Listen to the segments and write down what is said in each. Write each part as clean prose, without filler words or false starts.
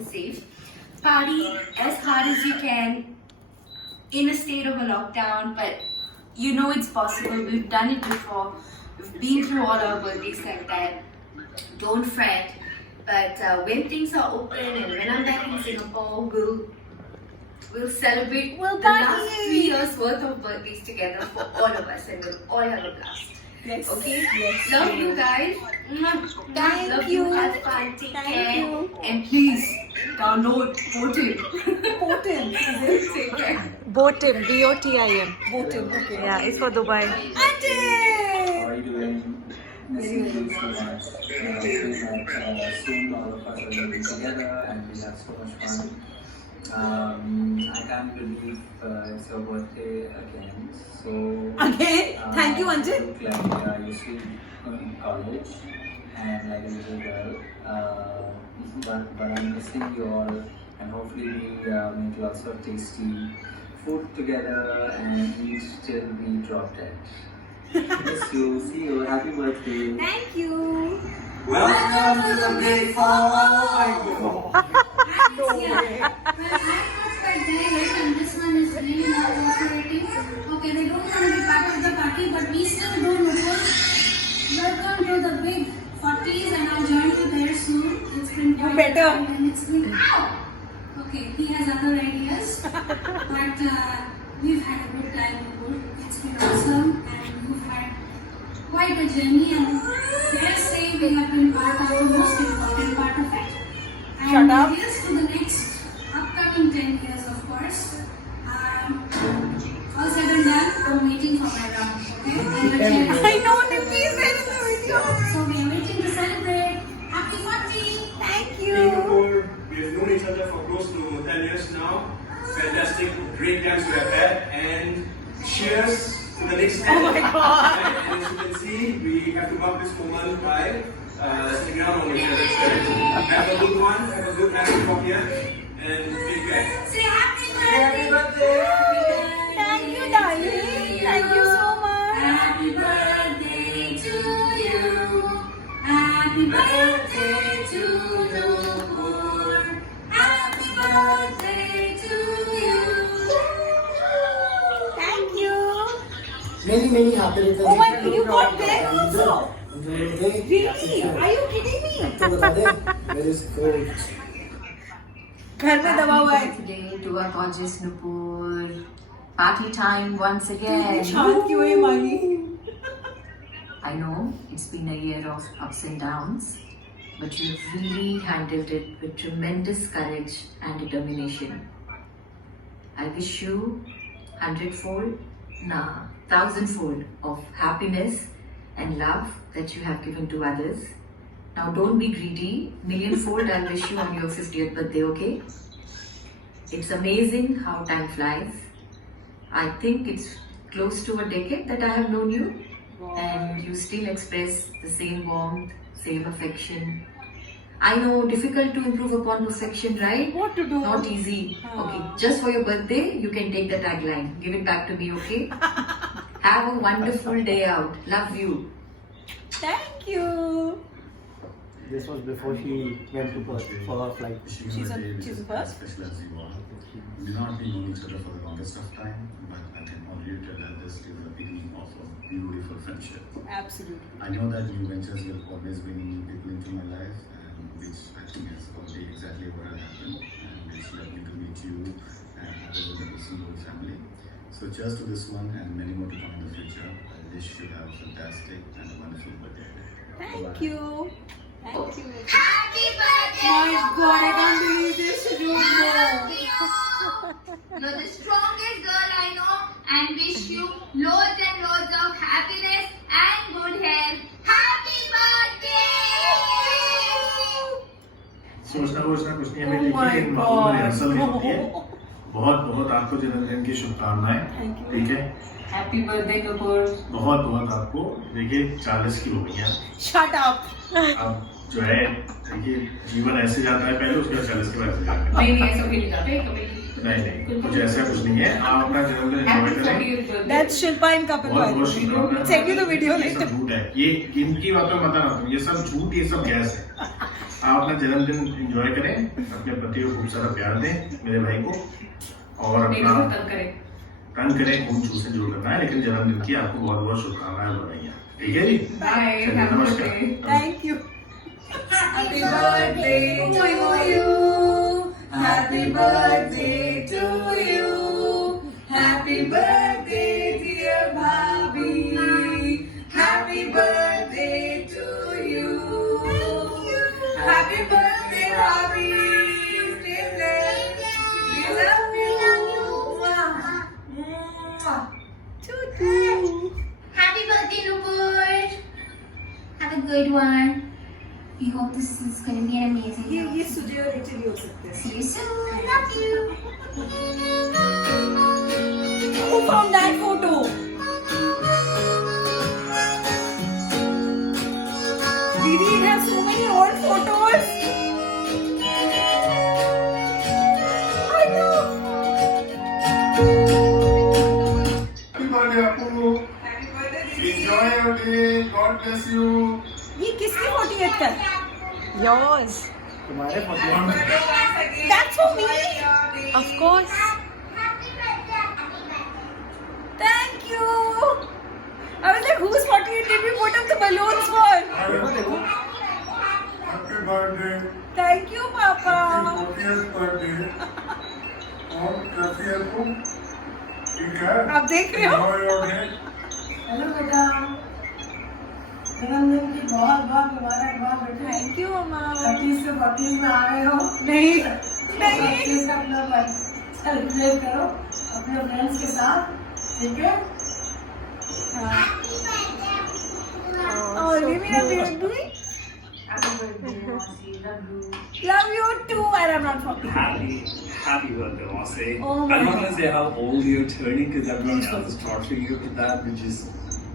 home safe. Party as hard as you can in a state of a lockdown, but you know it's possible. We've done it before. We've been through all our birthdays like that. Don't fret. But when things are open and when I'm back in Singapore, we'll celebrate the last 3 years worth of birthdays together for all of us, and we'll all have a blast. Yes. Okay? Yes. Love you guys. Thank Love you. Have fun. Take Thank care. you. And please download Botim. Botim. Take care. Botim, B-O-T-I-M. Botim. Okay. Yeah, it's for Dubai. Auntie! How are you doing? Missing you so much. Soon all of us are going to be together and we have so much fun. I can't believe it's your birthday again. So Again? Thank you, Anjit. Look like you should go in college and like a little girl. But I'm missing you all, and hopefully we make lots of tasty food together and eat till we drop dead. Miss you. See you. Happy birthday. Thank you. Welcome to the big four. No way. This one is really not cooperating. Okay, they don't want to be part of the party, but we still don't know. Welcome to the big 40s, and I'll join you there soon. It's been You better. and it's been Okay, he has other ideas, but we've had a good time. It's been awesome, and we've had quite a journey, and dare say we have been part of the most important part of it. And Shut up. here's to the next upcoming 10 years, of course. All said and done, I'm waiting for my round, okay? I know, Nippi is there in the video. So we are waiting to celebrate. Happy 40! Thank you. Singapore, we've known each other for close to 10 years now. Fantastic, great times we have had, and cheers to the next 10. Oh my God. And as you can see, we have to mark this moment by sticking out on each other's shirt. Have a good one, have a good happy cocktail, and take care. Say happy birthday! Happy birthday. Thank you, darling. Thank you so much. Happy birthday to you. Happy birthday to Noor. Happy birthday to you. Thank you. Many happy returns. Oh my God, you got there also? Really? Are you kidding me? Very good. घर में दबा हुआ है. Today to our gorgeous Nupur. Party time once again. शांत क्यों है मानी? I know it's been a year of ups and downs, but you've really handled it with tremendous courage and determination. I wish you 100-fold, 1,000-fold of happiness and love that you have given to others. Now don't be greedy. 1,000,000-fold I'll wish you on your 50th birthday, okay? It's amazing how time flies. I think it's close to a decade that I have known you, and you still express the same warmth, same affection. I know, difficult to improve upon perfection, right? What to do? Not easy. Okay, just for your birthday, you can take the tagline. Give it back to me, okay? Have a wonderful day out. Love you. Thank you. This was before she went to Perth for her flight. She's a first. Special as you are. We may not be known each other for the longest of time, but I can already tell that this is the beginning of a beautiful friendship. Absolutely. I know that new ventures will always bring new people into my life, and which I think is already exactly what will happen, and it's lovely to meet you and others in the whole family. So cheers to this one and many more to come in the future. I wish you have a fantastic and a wonderful birthday. Thank Bye-bye. you. Thank you. Happy birthday! My God, I can't believe this. You Love know. you. You're the strongest girl I know, and wish you loads and loads of happiness and good health. Happy birthday! सोचना कुछ नहीं है Oh मेरी, my लेकिन मालूम God. Rehearsal नहीं होती है. बहुत आपको जन्मदिन की शुभकामनाएं. Thank you. ठीक है, Happy birthday, Nupur. बहुत आपको. देखिए 40 की हो गई हैं Shut up. अब, जो है देखिए जीवन ऐसे जाता है, पहले उसके बाद 40 के बाद ऐसे जाता है. नहीं ऐसा भी नहीं जाते कभी. नहीं कुछ ऐसा कुछ नहीं है. आप अपना जन्मदिन Happy एंजॉय करें. 40th birthday. That's Shilpa and Kapil. बहुत शुभकामनाएं. Send you the video ये सब later. झूठ है. ये इनकी बातों में मत आना तुम. ये सब झूठ, ये सब गैस है. आप अपना जन्मदिन एंजॉय करें, अपने पति को खूब सारा प्यार दें, मेरे भाई को, और अपना तंग करें, खूब चूसे जो करना है, लेकिन जन्मदिन की आपको बहुत बहुत शुभकामनाएं, बधाइयाँ। ठीक है जी, चलिए, नमस्कार। Thank you. Happy birthday to you. Happy birthday to you. Happy birthday, dear Bhabhi. Happy birthday to you. Happy birthday, Bhabhi. Stay blessed. We love you. Mwah. Happy birthday, Rupert. Have a good one. We hope this is going to be an amazing ये day. Sujay और Rachel ही हो सकते हैं. See you soon. Love you. Who found that photo? Didi, you have so many old photos. I know. Happy birthday, Appu. Happy birthday, Didi. Enjoy your day. God bless you. ये किसकी 40th है? Yours. तुम्हारे 41 That's for me. Of course. Thank you. I was like, whose 40th did we put up the balloons for? देखो देखो Happy birthday. Thank you, Papa. 40th birthday. और कैसी है तुम? ठीक है? आप देख रहे हो? Enjoy your day. हेलो बेटा, जन्मदिन की बहुत बहुत मुबारकबाद बेटा। Thank you, Mama. 30 से 32 में आ गए हो। नहीं, नहीं. 32 का अपना सेलिब्रेट करो अपने फ्रेंड्स के साथ, ठीक है? Oh, leave me a baby. Happy birthday, Mausi, love you. Love you too, and I'm not 40. Happy birthday, Mausi. Oh my I'm not God. gonna say how old you're turning because everyone else is torturing you with that, which is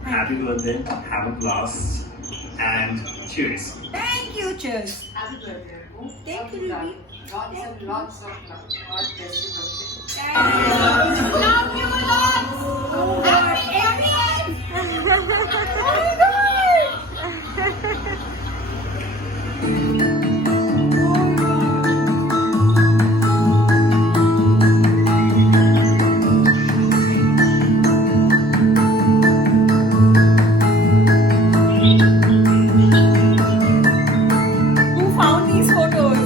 happy birthday, have a blast, and cheers. Thank you, cheers. Happy birthday, Appu. Thank you, Ruby. Lots and lots of love. God bless you, birthday. Love you lots. Happy birthday. Oh my God. Who found these photos?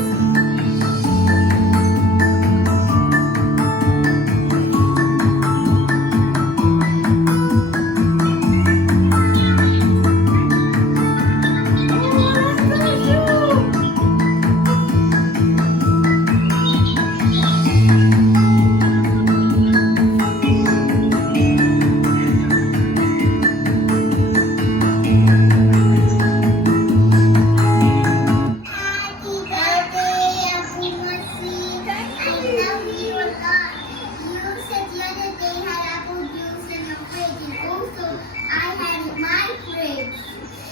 Happy birthday, Abu Masi. I love you a lot. You said the other day had apple juice in your fridge, and also I had in my fridge.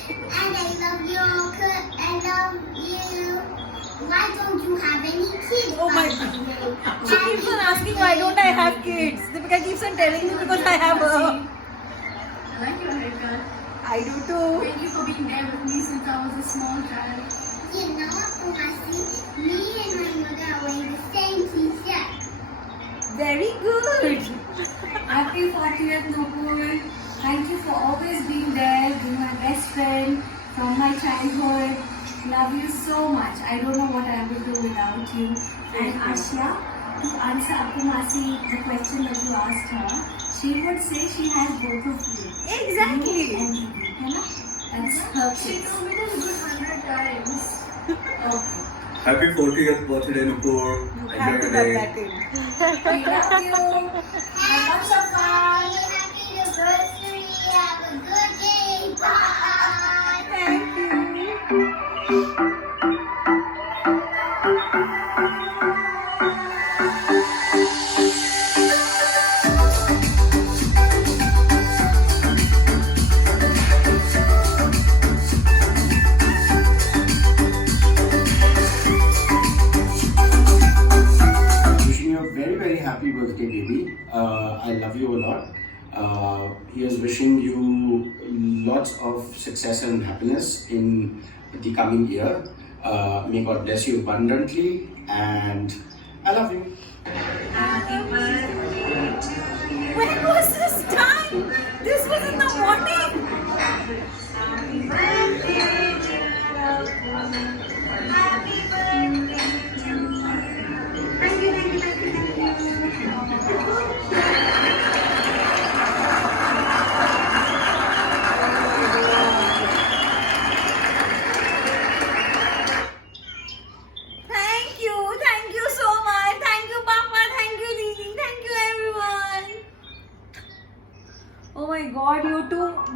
And I love you, Uncle. I love you. Why don't you have any kids? Oh my by the way? She keeps on asking why don't I have kids. Deepika keeps on telling me because I have her. I like your haircut. I do too. Thank you for being there with me since I was a small child. You know, Kumasi, me and my mother are wearing the same t-shirt. Very good. Happy 40th, Nupur. Thank you for always being there, being my best friend from my childhood. Love you so much. I don't know what I would do without you. And Ashya, to answer Akumasi, the question that you asked her, she would say she has both of you. Exactly. You and Didi, है ना? That's her kids. She told me this a good 100 times. Okay. Happy 40th birthday, Nupur. You have to cut that in. We love you. Have lots of fun. Happy anniversary. Have a good day. Bye. Thank you. Wishing you a very, very happy birthday, baby. I love you a lot. He is wishing you lots of success and happiness in the coming year. May God bless you abundantly, and I love you. When was this time? This was in the morning. Thank you so much. Thank you, Papa. Thank you, Didi. Thank you, everyone. Oh my God, you two.